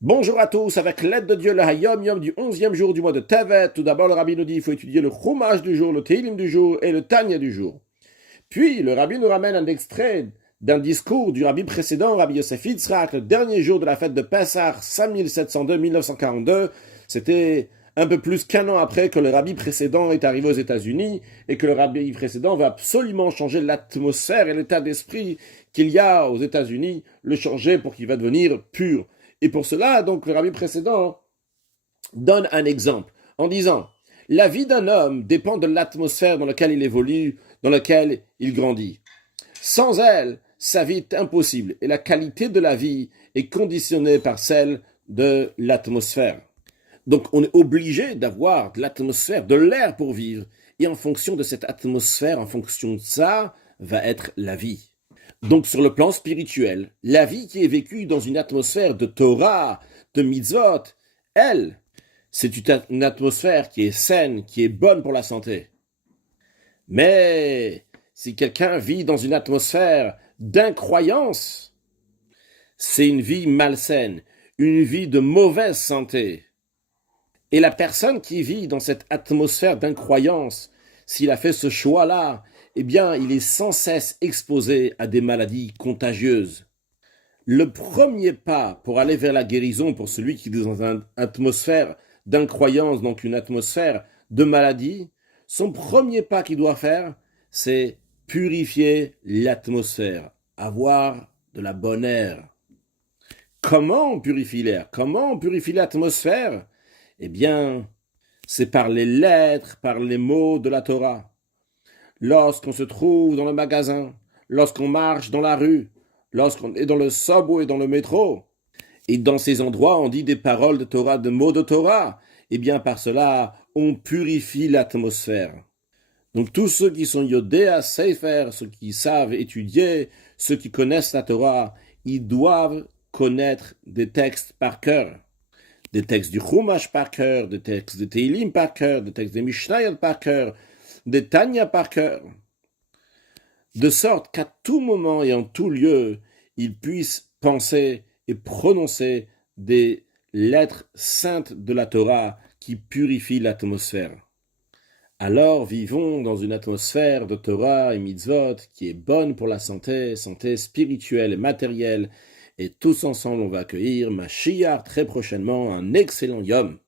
Bonjour à tous, avec l'aide de Dieu, le Hayom Yom du 11e jour du mois de Tevet. Tout d'abord, le rabbi nous dit qu'il faut étudier le Chumash du jour, le Teilim du jour et le Tanya du jour. Puis, le rabbi nous ramène un extrait d'un discours du rabbi précédent, Rabbi Yosef Yitzhak, le dernier jour de la fête de Pessah, 5702-1942. C'était un peu plus qu'un an après que le rabbi précédent est arrivé aux États-Unis et que le rabbi précédent va absolument changer l'atmosphère et l'état d'esprit qu'il y a aux États-Unis, le changer pour qu'il va devenir pur. Et pour cela, donc, le rabbi précédent donne un exemple en disant la vie d'un homme dépend de l'atmosphère dans laquelle il évolue, dans laquelle il grandit. Sans elle, sa vie est impossible et la qualité de la vie est conditionnée par celle de l'atmosphère. Donc on est obligé d'avoir de l'atmosphère, de l'air pour vivre. Et en fonction de cette atmosphère, en fonction de ça, va être la vie. Donc sur le plan spirituel, la vie qui est vécue dans une atmosphère de Torah, de mitzvot, elle, c'est une atmosphère qui est saine, qui est bonne pour la santé. Mais si quelqu'un vit dans une atmosphère d'incroyance, c'est une vie malsaine, une vie de mauvaise santé. Et la personne qui vit dans cette atmosphère d'incroyance, s'il a fait ce choix-là, eh bien, il est sans cesse exposé à des maladies contagieuses. Le premier pas pour aller vers la guérison pour celui qui est dans une atmosphère d'incroyance, donc une atmosphère de maladie, son premier pas qu'il doit faire, c'est purifier l'atmosphère, avoir de la bonne air. Comment on purifie l'air? Comment on purifie l'atmosphère? Eh bien, c'est par les lettres, par les mots de la Torah. Lorsqu'on se trouve dans le magasin, lorsqu'on marche dans la rue, lorsqu'on est dans le subway et dans le métro, et dans ces endroits on dit des paroles de Torah, des mots de Torah, eh bien par cela on purifie l'atmosphère. Donc tous ceux qui sont Yodéa Sefer, ceux qui savent étudier, ceux qui connaissent la Torah, ils doivent connaître des textes par cœur. Des textes du Chumash par cœur, des textes de Teilim par cœur, des textes des Mishnayot par cœur, des Tanya par cœur, de sorte qu'à tout moment et en tout lieu, ils puissent penser et prononcer des lettres saintes de la Torah qui purifient l'atmosphère. Alors vivons dans une atmosphère de Torah et mitzvot qui est bonne pour la santé, santé spirituelle et matérielle, et tous ensemble on va accueillir Mashiach très prochainement, un excellent Yom.